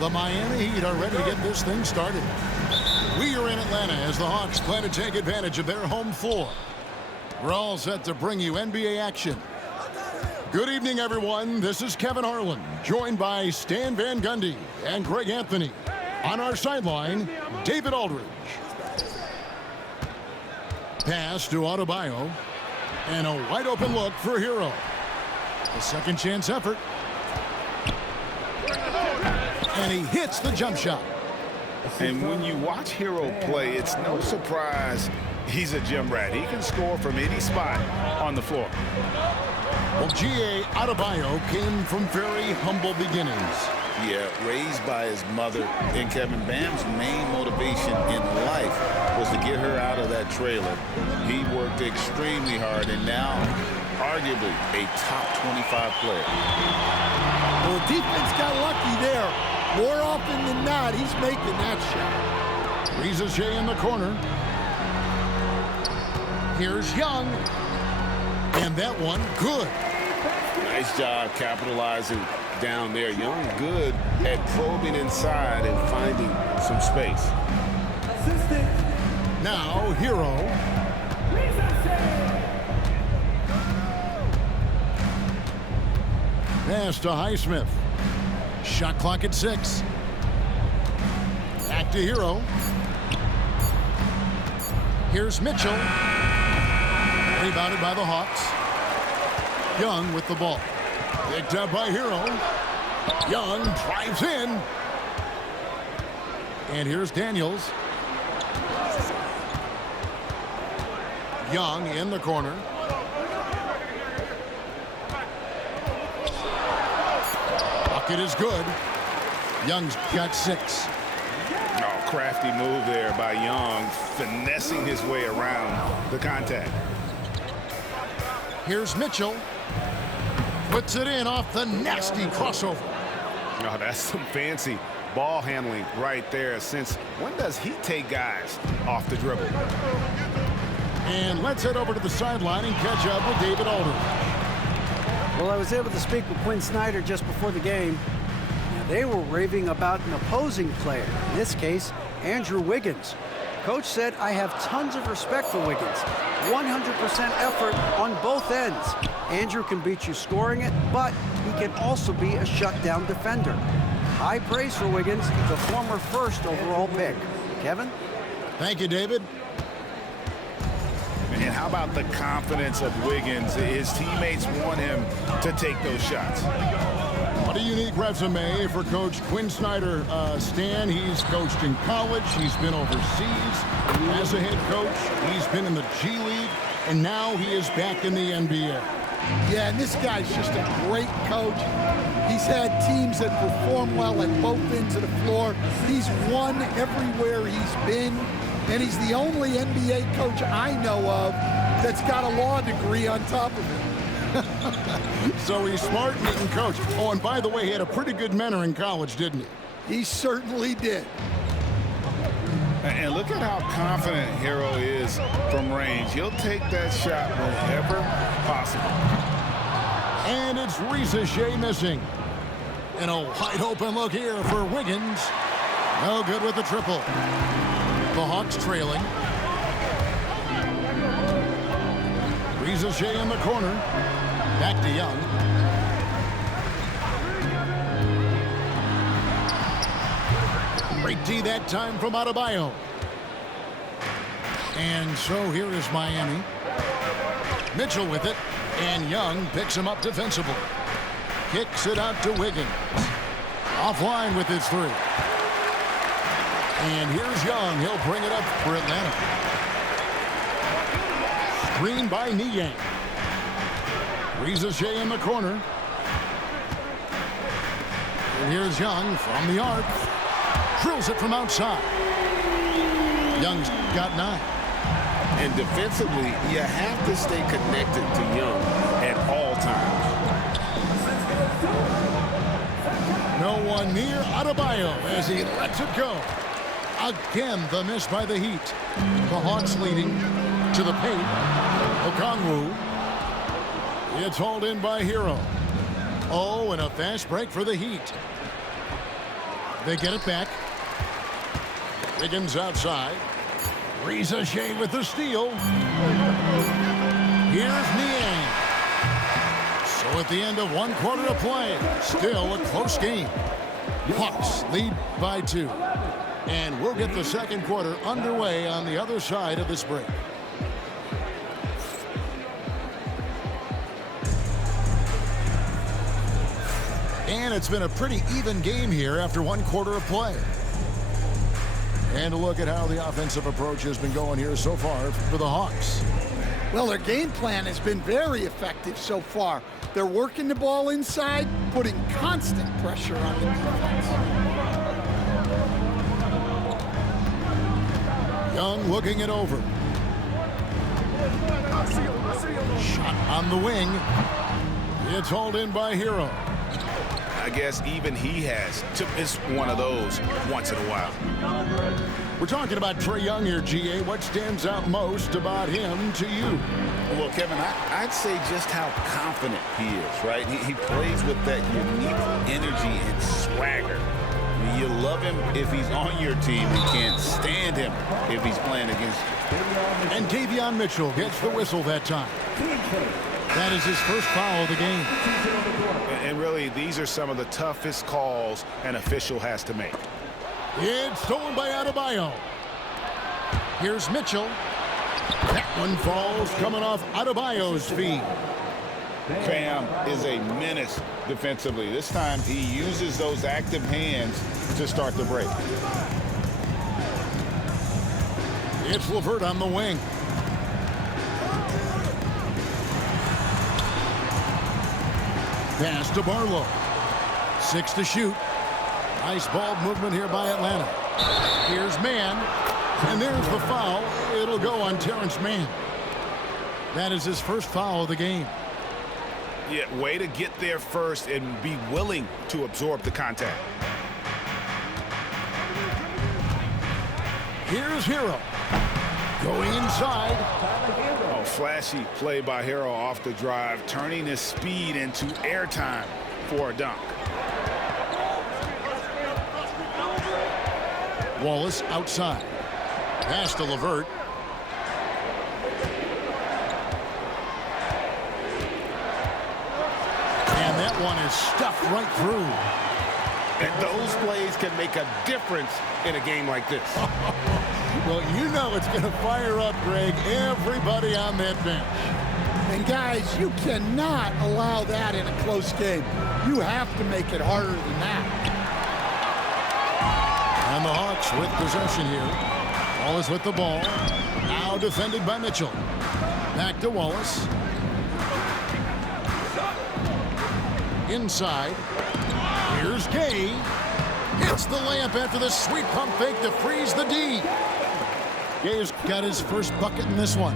The Miami Heat are ready to get this thing started. We are in Atlanta as the Hawks plan to take advantage of their home floor. We're all set to bring you NBA action. Good evening, everyone. This is Kevin Harlan, joined by Stan Van Gundy and Greg Anthony. On our sideline, David Aldridge. Pass to Adebayo. And a wide-open look for Hero. A second-chance effort. And he hits the jump shot. And when you watch Hero play, it's no surprise he's a gym rat. He can score from any spot on the floor. Well, G.A. Adebayo came from very humble beginnings. Yeah, raised by his mother. And Kevin, Bam's main motivation in life was to get her out of that trailer. He worked extremely hard and now arguably a top 25 player. Well, the defense got lucky there. More often than not, he's making that shot. Reza Shea in the corner. Here's Young. And that one, good. Nice job capitalizing down there. Young good at probing inside and finding some space. Now, Hero. Pass to Highsmith. Shot clock at 6. Back to Hero. Here's Mitchell. Rebounded by the Hawks. Young with the ball. Picked up by Hero. Young drives in. And here's Daniels. Young in the corner. Bucket is good. Young's got 6. Oh, crafty move there by Young, finessing his way around the contact. Here's Mitchell. Puts it in off the nasty crossover. Oh, that's some fancy ball handling right there. Since when does he take guys off the dribble? And let's head over to the sideline and catch up with David Aldridge. Well, I was able to speak with Quinn Snyder just before the game. Now, they were raving about an opposing player, in this case, Andrew Wiggins. Coach said, I have tons of respect for Wiggins. 100% effort on both ends. Andrew can beat you scoring it, but he can also be a shutdown defender. High praise for Wiggins, the former first overall pick. Kevin? Thank you, David. And how about the confidence of Wiggins? His teammates want him to take those shots. What a unique resume for Coach Quinn Snyder. Stan, he's coached in college. He's been overseas as a head coach. He's been in the G League, and now he is back in the NBA. Yeah, and this guy's just a great coach. He's had teams that perform well at both ends of the floor. He's won everywhere he's been, and he's the only NBA coach I know of that's got a law degree on top of it. So he's smart and he can coach. Oh, and by the way, he had a pretty good mentor in college, didn't he? He certainly did. And look at how confident Hero is from range. He'll take that shot whenever possible. And it's Reza Shea missing. And a wide open look here for Wiggins. No good with the triple. The Hawks trailing. Reza Shea in the corner. Back to Young. Great D that time from Adebayo. And so here is Miami. Mitchell with it. And Young picks him up defensively. Kicks it out to Wiggins. Offline with his 3. And here's Young. He'll bring it up for Atlanta. Screen by Niang. Reza Shea in the corner. And here's Young from the arc. Drills it from outside. Young's got 9. And defensively, you have to stay connected to Young at all times. No one near Adebayo as he lets it go. Again, the miss by the Heat. The Hawks leading to the paint. Okongwu. It's hauled in by Hero. Oh, and a fast break for the Heat. They get it back. Wiggins outside. Ricochet with the steal. Here's Niang. So at the end of 1 quarter of play, still a close game. Hawks lead by 2. And we'll get the second quarter underway on the other side of this break. And it's been a pretty even game here after 1 quarter of play. And a look at how the offensive approach has been going here so far for the Hawks. Well, their game plan has been very effective so far. They're working the ball inside, putting constant pressure on the defense. Young looking it over. Shot on the wing. It's hauled in by Hero. I guess even he has to miss one of those once in a while. We're talking about Trae Young here, GA. What stands out most about him to you? Well, Kevin, I'd say just how confident he is, right? He plays with that unique energy and swagger. I mean, you love him if he's on your team. You can't stand him if he's playing against you. And Davion Mitchell gets the whistle that time. That is his first foul of the game. And really, these are some of the toughest calls an official has to make. It's stolen by Adebayo. Here's Mitchell. That one falls coming off Adebayo's feet. Cam is a menace defensively. This time he uses those active hands to start the break. It's LeVert on the wing. Pass to Barlow. 6 to shoot. Nice ball movement here by Atlanta. Here's Mann. And there's the foul. It'll go on Terrence Mann. That is his first foul of the game. Yeah, way to get there first and be willing to absorb the contact. Here's Hero. Going inside. Oh, flashy play by Hero off the drive, turning his speed into airtime for a dunk. Wallace outside. Pass to LeVert. And that one is stuffed right through. And those plays can make a difference in a game like this. Well, you know it's going to fire up, Greg, everybody on that bench. And guys, you cannot allow that in a close game. You have to make it harder than that. And the Hawks with possession here. Wallace with the ball. Now defended by Mitchell. Back to Wallace. Inside. Here's Gay. Hits the layup after the sweet pump fake to freeze the D. Gay's got his first bucket in this one.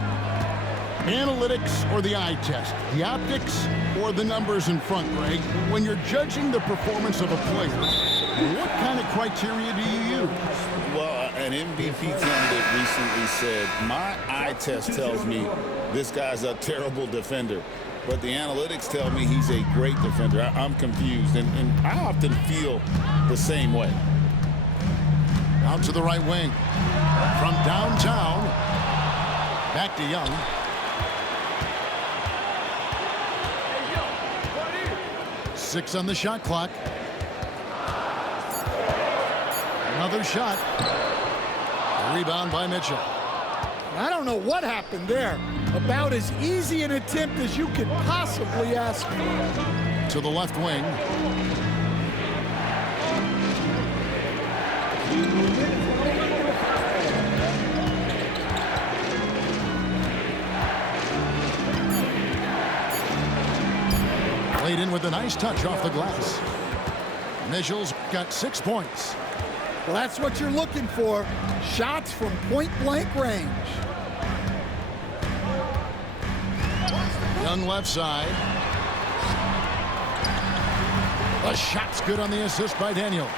Analytics or the eye test? The optics or the numbers in front, Greg? When you're judging the performance of a player, what kind of criteria do you use? Well, an MVP candidate recently said, my eye test tells me this guy's a terrible defender, but the analytics tell me he's a great defender. I'm confused, and I often feel the same way. Out to the right wing. From downtown, back to Young. Six on the shot clock. Another shot. Rebound by Mitchell. I don't know what happened there. About as easy an attempt as you could possibly ask for. To the left wing. Played in with a nice touch off the glass. Mitchell's got 6 points. Well, that's what you're looking for. Shots from point-blank range. Young left side. The shot's good on the assist by Daniel.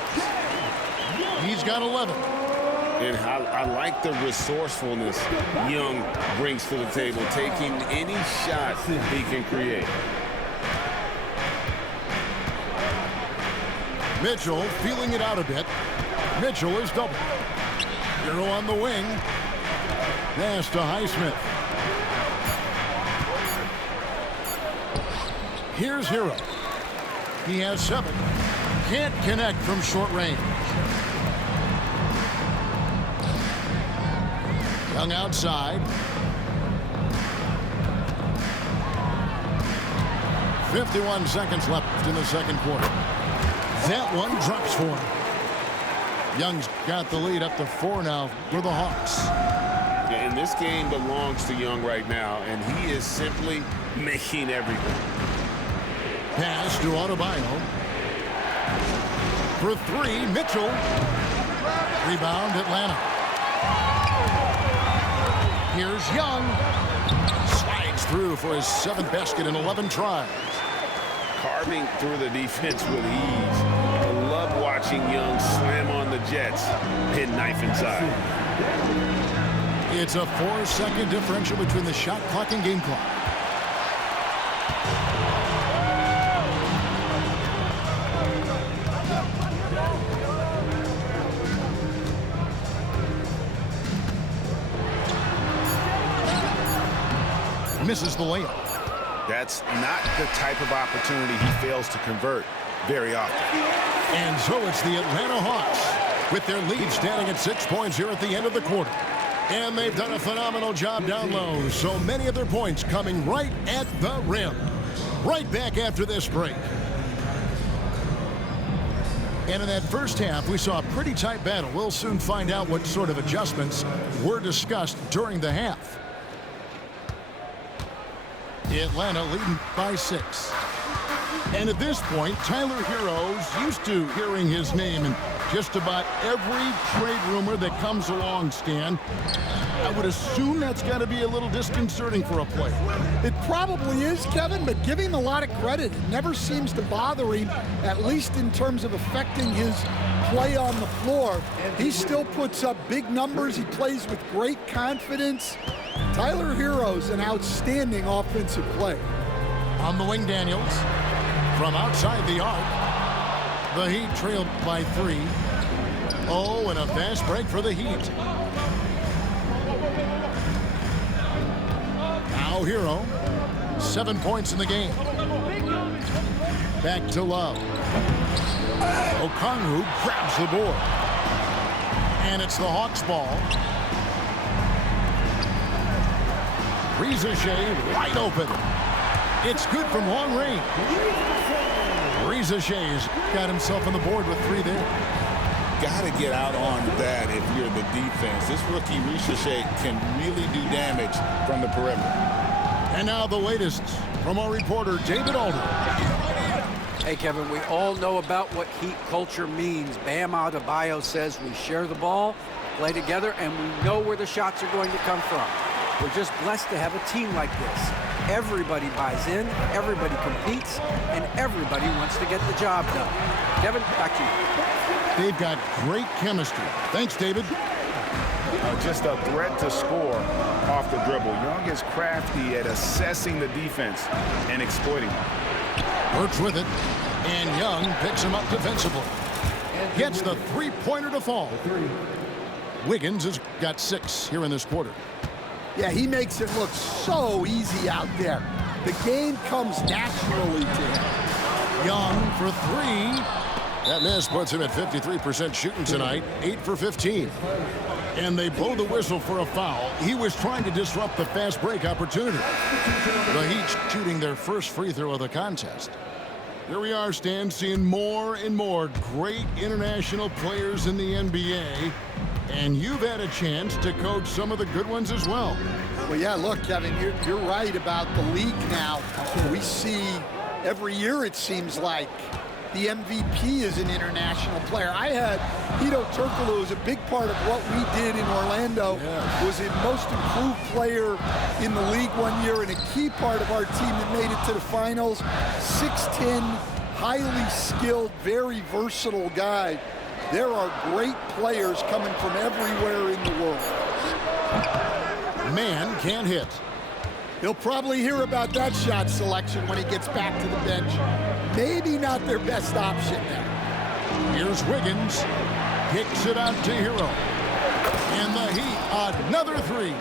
He's got 11. And I like the resourcefulness Young brings to the table, taking any shot he can create. Mitchell feeling it out a bit. Mitchell is double. Hero on the wing. Pass to Highsmith. Here's Hero. He has 7. Can't connect from short range. Young outside. 51 seconds left in the second quarter. That one drops for him. Young's got the lead up to 4 now for the Hawks. Yeah, and this game belongs to Young right now, and he is simply making everything. Pass to Adebayo. For 3, Mitchell. Rebound, Atlanta. Here's Young. Slides through for his 7th basket in 11 tries. Carving through the defense with ease. I love watching Young slam on the Jets, hit knife inside. It's a 4-second differential between the shot clock and game clock. Misses the layup. That's not the type of opportunity he fails to convert very often. And so it's the Atlanta Hawks with their lead standing at 6 points here at the end of the quarter. And they've done a phenomenal job down low. So many of their points coming right at the rim. Right back after this break. And in that first half, we saw a pretty tight battle. We'll soon find out what sort of adjustments were discussed during the half. Atlanta leading by 6. And at this point, Tyler Hero's used to hearing his name in just about every trade rumor that comes along, Stan. I would assume that's got to be a little disconcerting for a player. It probably is, Kevin, but give him a lot of credit. It never seems to bother him, at least in terms of affecting his play on the floor. He still puts up big numbers. He plays with great confidence. Tyler Hero's an outstanding offensive player. On the wing, Daniels. From outside the arc, the Heat trailed by 3. Oh, and a fast break for the Heat. Now Hero, 7 points in the game. Back to Love. Okongwu grabs the board. And it's the Hawks' ball. Reza Shea wide open. It's good from long range. Reza Shea's got himself on the board with 3 there. Got to get out on that if you're the defense. This rookie Reza Shea can really do damage from the perimeter. And now the latest from our reporter, David Alder. Hey, Kevin, we all know about what Heat culture means. Bam Adebayo says we share the ball, play together, and we know where the shots are going to come from. We're just blessed to have a team like this. Everybody buys in, everybody competes, and everybody wants to get the job done. Kevin, back to you. They've got great chemistry. Thanks, David. Just a threat to score off the dribble. Young is crafty at assessing the defense and exploiting it. Works with it, and Young picks him up defensively. Gets the three-pointer to fall. Wiggins has got 6 here in this quarter. Yeah, he makes it look so easy out there. The game comes naturally to him. Young for 3. That miss puts him at 53% shooting tonight, 8 for 15. And they blow the whistle for a foul. He was trying to disrupt the fast break opportunity. The Heat shooting their first free throw of the contest. Here we are, Stan, seeing more and more great international players in the NBA. And you've had a chance to coach some of the good ones as well. Well, yeah, look, Kevin, you're right about the league now. We see every year, it seems like, the MVP is an international player. I had Hedo Turkoglu was a big part of what we did in Orlando. Was a most improved player in the league one year and a key part of our team that made it to the finals. 6'10", highly skilled, very versatile guy. There are great players coming from everywhere in the world. Man can't hit. He'll probably hear about that shot selection when he gets back to the bench. Maybe not their best option there. Here's Wiggins. Kicks it out to Hero. In the Heat, another three.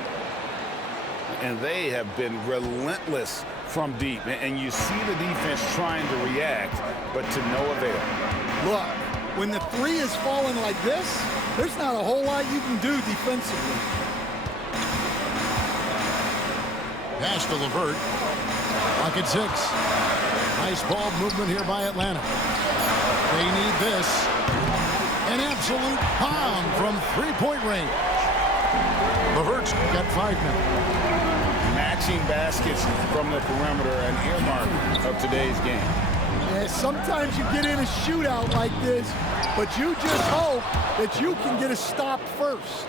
And they have been relentless from deep. And you see the defense trying to react, but to no avail. Look, when the three is falling like this, there's not a whole lot you can do defensively. Pass to LeVert. Pocket 6. Nice ball movement here by Atlanta. They need this. An absolute bomb from three-point range. LeVert's got 5 now. Matching baskets from the perimeter, an earmark of today's game. Yeah, sometimes you get in a shootout like this, but you just hope that you can get a stop first.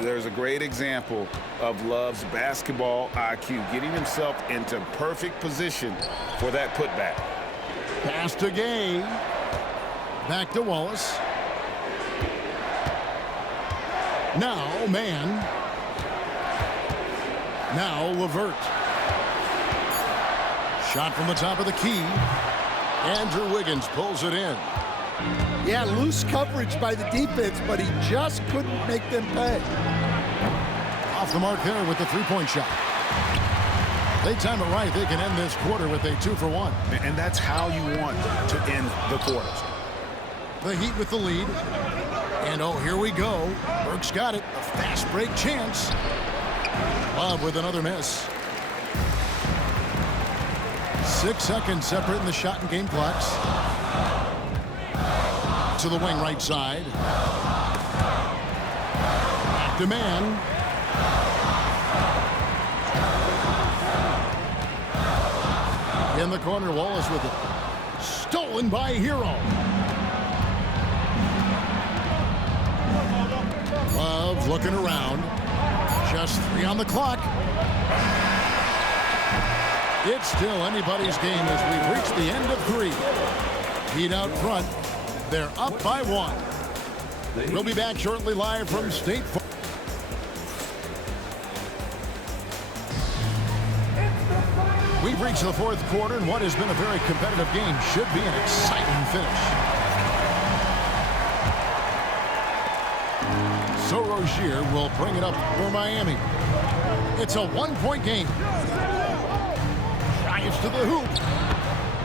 There's a great example of Love's basketball IQ, getting himself into perfect position for that putback. Pass to Gay. Back to Wallace. Now, man. Now, LeVert. Shot from the top of the key. Andrew Wiggins pulls it in. Yeah, loose coverage by the defense, but he just couldn't make them pay. Off the mark there with the three-point shot. They time it right. They can end this quarter with a 2-for-1. And that's how you want to end the quarters. The Heat with the lead. And oh, here we go. Burke's got it. A fast break chance. Love with another miss. 6 seconds separating the shot and game clocks. To the wing right side. Back to man. In the corner, Wallace with it. Stolen by Hero. Love looking around. Just 3 on the clock. It's still anybody's game as we've reached the end of 3. Heat out front. They're up by 1. We'll be back shortly live from State Farm. We've reached the 4th quarter, and what has been a very competitive game should be an exciting finish. So Rozier will bring it up for Miami. It's a 1-point game. Drives to the hoop.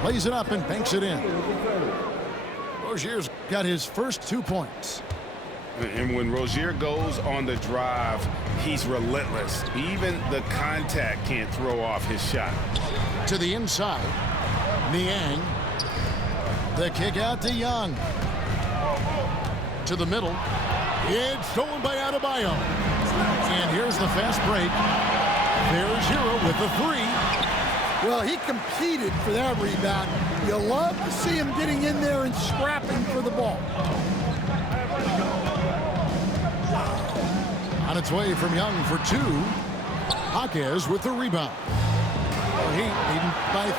Lays it up and banks it in. Rozier's got his first 2 points. And when Rozier goes on the drive, he's relentless. Even the contact can't throw off his shot. To the inside. Niang. The kick out to Young. To the middle. It's stolen by Adebayo. And here's the fast break. There's Hero with the 3. Well, he competed for that rebound. You love to see him getting in there and scrapping for the ball. On its way from Young for 2. Jaquez with the rebound. Heat leading by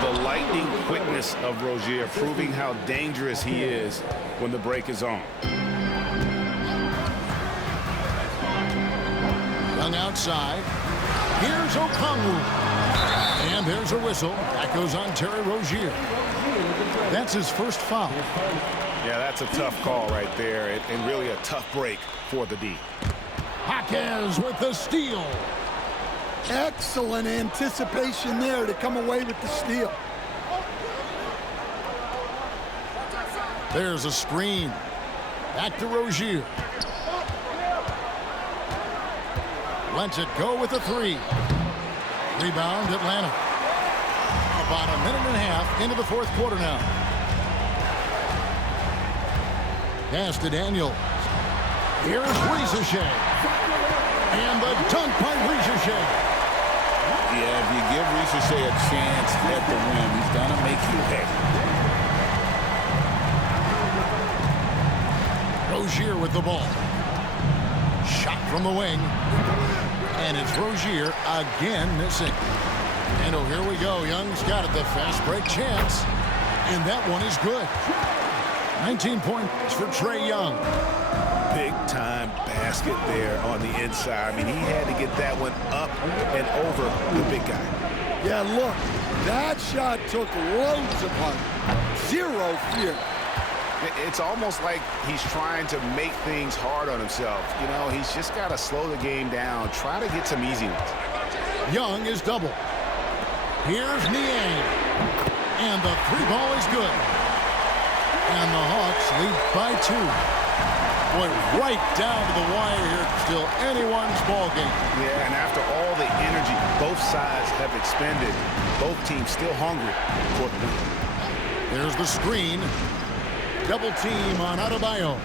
3. The lightning quickness of Rozier proving how dangerous he is when the break is on. Young outside. Here's Okongwu. And there's a whistle. That goes on Terry Rozier. That's his first foul. Yeah, that's a tough call right there, and really a tough break for the D. Jaquez with the steal. Excellent anticipation there to come away with the steal. There's a screen. Back to Rozier. Lets it go with a 3. Rebound Atlanta. About a minute and a half into the 4th quarter now. Pass to Daniels. Here's Ricochet. And the dunk by Ricochet. Yeah, if you give Ricochet a chance at the rim, he's going to make you pay. Rozier with the ball. Shot from the wing. And it's Rozier again missing. And oh, here we go. Young's got it. The fast break chance. And that one is good. 19 points for Trae Young. Big time basket there on the inside. I mean, he had to get that one up and over the big guy. Yeah, look, that shot took loads of punch. zero fear. It's almost like he's trying to make things hard on himself. You know, he's just got to slow the game down, try to get some easy ones. Young is double. Here's Niang. And the three ball is good. And the Hawks lead by 2. Boy, right down to the wire here. Still anyone's ball game. Yeah, and after all the energy both sides have expended, both teams still hungry for the lead. There's the screen. Double team on Adebayo.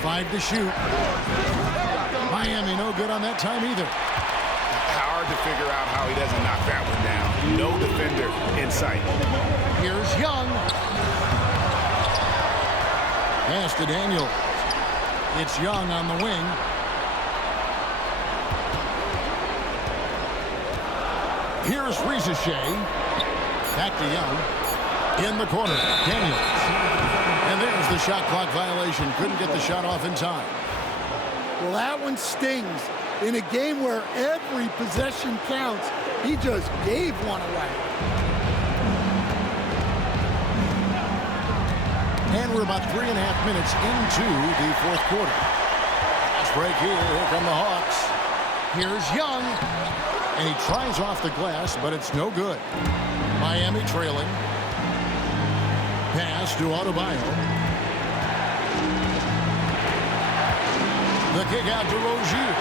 5 to shoot. Miami no good on that time either. Hard to figure out how he doesn't knock that one down. No defender in sight. Here's Young. Pass to Daniel. It's Young on the wing. Here's Ricochet. Back to Young. In the corner, Daniels. And there's the shot clock violation. Couldn't get the shot off in time. Well, that one stings. In a game where every possession counts, he just gave one away. And we're about 3.5 minutes into the fourth quarter. Fast break here. Here come the Hawks. Here's Young. And he tries off the glass, but it's no good. Miami trailing. Pass to Adebayo. The kick out to Rozier.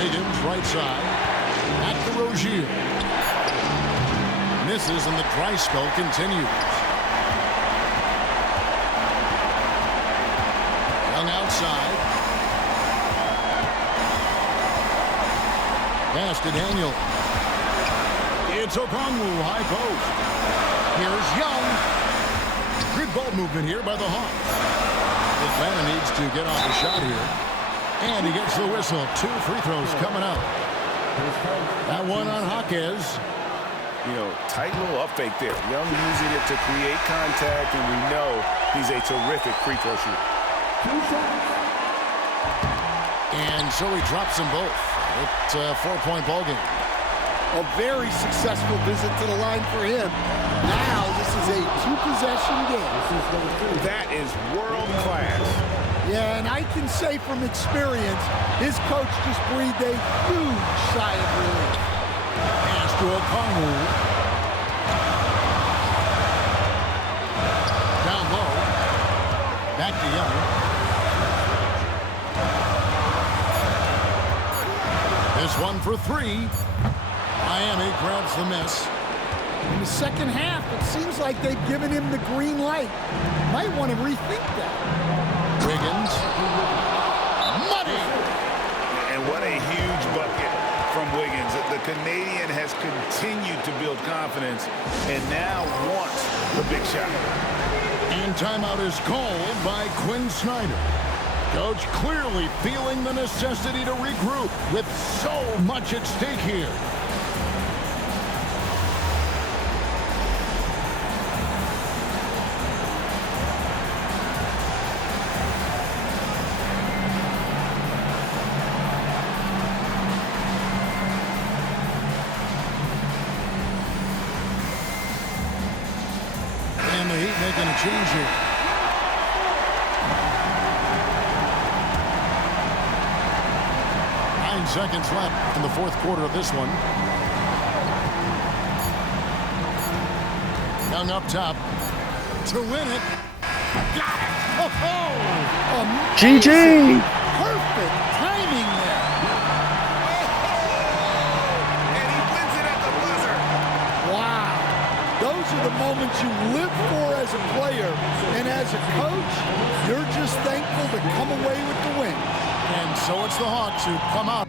Higgins right side. Back to Rozier. Misses and the dry spell continues. Young outside. Pass to Daniel. It's Okongwu, high post. Here's Young. Good ball movement here by the Hawks. Atlanta needs to get off the shot here. And he gets the whistle. 2 free throws coming up. That one on Jaquez. You know, tight little up fake there. Young using it to create contact, and we know he's a terrific free throw shooter. And so he drops them both. It's a 4-point ball game. A very successful visit to the line for him. Now this is a 2-possession game. That is world class. Yeah, and I can say from experience, his coach just breathed a huge sigh of relief. Pass to Okongwu. Down low. Back to Young. This one for 3. Miami grabs the miss. In the second half, it seems like they've given him the green light. Might want to rethink that. Wiggins. Money! And what a huge bucket from Wiggins. The Canadian has continued to build confidence and now wants the big shot. And timeout is called by Quinn Snyder. Coach clearly feeling the necessity to regroup with so much at stake here. And the Heat making a change here. Seconds left in the fourth quarter of this one. Young up top to win it. Got it! Oh! GG! Perfect timing there. And he wins it at the buzzer. Wow. Those are the moments you live for as a player. And as a coach, you're just thankful to come away with the win. And so it's the Hawks who come out